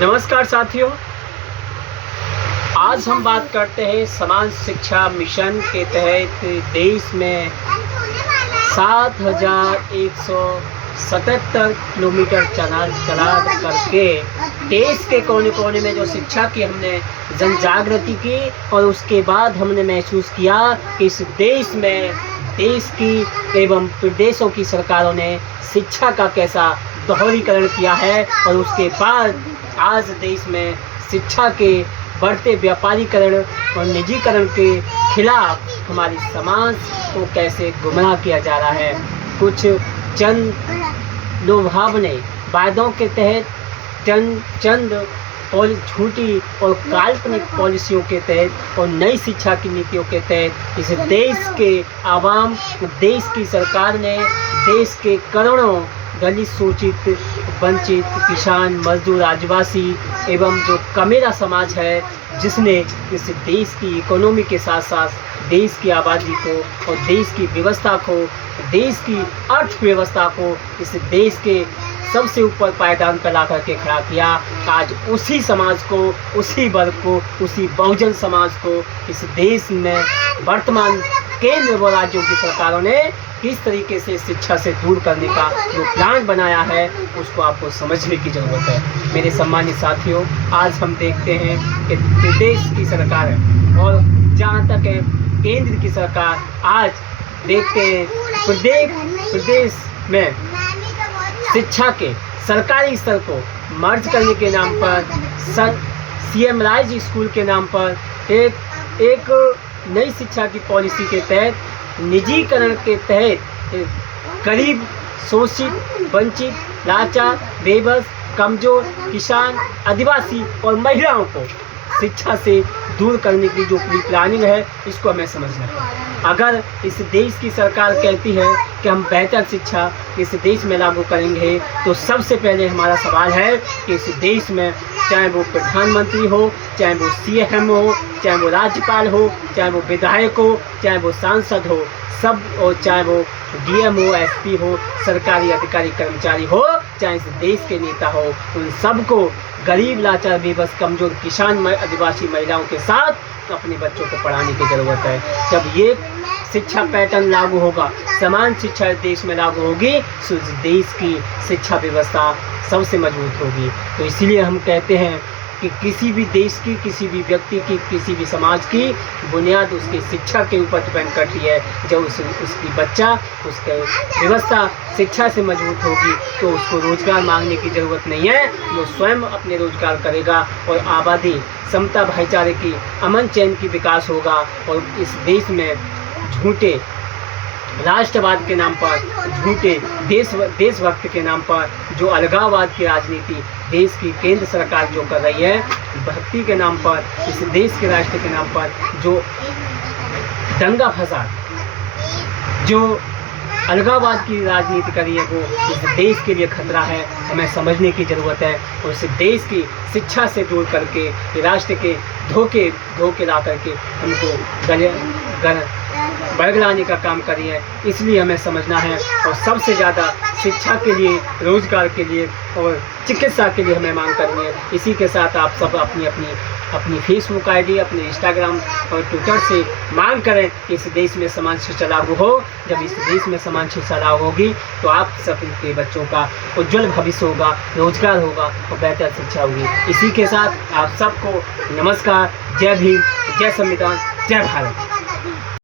नमस्कार साथियों, आज हम बात करते हैं समान शिक्षा मिशन के तहत देश में 7,177 किलोमीटर चला करके देश के कोने कोने में जो शिक्षा की हमने जन जागृति की और उसके बाद हमने महसूस किया कि इस देश में देश की एवं प्रदेशों की सरकारों ने शिक्षा का कैसा दोहरीकरण किया है और उसके बाद आज देश में शिक्षा के बढ़ते व्यापारीकरण और निजीकरण के खिलाफ हमारी समाज को कैसे गुमराह किया जा रहा है। कुछ चंद लुभावने वादों के तहत चंद और झूठी और काल्पनिक पॉलिसियों के तहत और नई शिक्षा की नीतियों के तहत इस देश के आवाम, देश की सरकार ने देश के करोड़ों दलित, सूचित, वंचित, किसान, मजदूर, आदिवासी एवं जो कमेरा समाज है, जिसने इस देश की इकोनॉमी के साथ साथ देश की आबादी को और देश की व्यवस्था को, देश की अर्थव्यवस्था को इस देश के सबसे ऊपर पायदान पर ला करके खड़ा किया। आज उसी समाज को, उसी वर्ग को, उसी बहुजन समाज को इस देश में वर्तमान केंद्र व राज्यों की सरकारों ने किस तरीके से शिक्षा से दूर करने का जो प्लान बनाया है, उसको आपको समझने की ज़रूरत है। मेरे सम्मानित साथियों, आज हम देखते हैं कि प्रदेश की सरकार है और जहाँ तक है केंद्र की सरकार, आज देखते हैं प्रदेश में शिक्षा के सरकारी स्तर को मर्ज करने के नाम पर सीएम राइज स्कूल के नाम पर एक नई शिक्षा की पॉलिसी के तहत निजीकरण के तहत गरीब, शोषित, वंचित, लाचार, बेबस, कमजोर, किसान, आदिवासी और महिलाओं को शिक्षा से दूर करने की जो प्री प्लानिंग है, इसको हमें समझना है। अगर इस देश की सरकार कहती है कि हम बेहतर शिक्षा इस देश में लागू करेंगे, तो सबसे पहले हमारा सवाल है कि इस देश में चाहे वो प्रधानमंत्री हो, चाहे वो सीएम हो, चाहे वो राज्यपाल हो, चाहे वो विधायक हो, चाहे वो सांसद हो, सब, और चाहे वो डीएम हो, एसपी हो, सरकारी अधिकारी कर्मचारी हो, चाहे इस देश के नेता हो, उन सबको गरीब, लाचार, बेबस, कमजोर, किसान, आदिवासी महिलाओं के साथ अपने बच्चों को पढ़ाने की ज़रूरत है। जब ये शिक्षा पैटर्न लागू होगा, समान शिक्षा देश में लागू होगी, तो देश की शिक्षा व्यवस्था सबसे मजबूत होगी। तो इसीलिए हम कहते हैं कि किसी भी देश की, किसी भी व्यक्ति की, किसी भी समाज की बुनियाद उसकी शिक्षा के ऊपर डिपेंड करती है। जब उसकी बच्चा, उसकी व्यवस्था शिक्षा से मजबूत होगी, तो उसको रोजगार मांगने की ज़रूरत नहीं है, वो स्वयं अपने रोजगार करेगा और आबादी, समता, भाईचारे की, अमन चैन की विकास होगा। और इस देश में झूठे राष्ट्रवाद के नाम पर, झूठे देशभक्त के नाम पर जो अलगाववाद की राजनीति देश की केंद्र सरकार जो कर रही है, भक्ति के नाम पर, इस देश के राष्ट्र के नाम पर जो दंगा फसाद, जो अलगाववाद की राजनीति करी है, वो इस देश के लिए खतरा है। हमें समझने की ज़रूरत है और इस देश की शिक्षा से दूर करके राष्ट्र के धोखे ला करके हमको बरगलाने का काम करी है। इसलिए हमें समझना है और सबसे ज़्यादा शिक्षा के लिए, रोजगार के लिए और चिकित्सा के लिए हमें मांग करनी है। इसी के साथ आप सब अपनी फेसबुक आईडी, अपने इंस्टाग्राम और ट्विटर से मांग करें कि इस देश में समान शिक्षा लागू हो। जब इस देश में समान शिक्षा लागू होगी, तो आप सब के बच्चों का उज्जवल भविष्य होगा, रोजगार होगा और बेहतर शिक्षा होगी। इसी के साथ आप सबको नमस्कार, जय भीम, जय संविधान, जय भारत।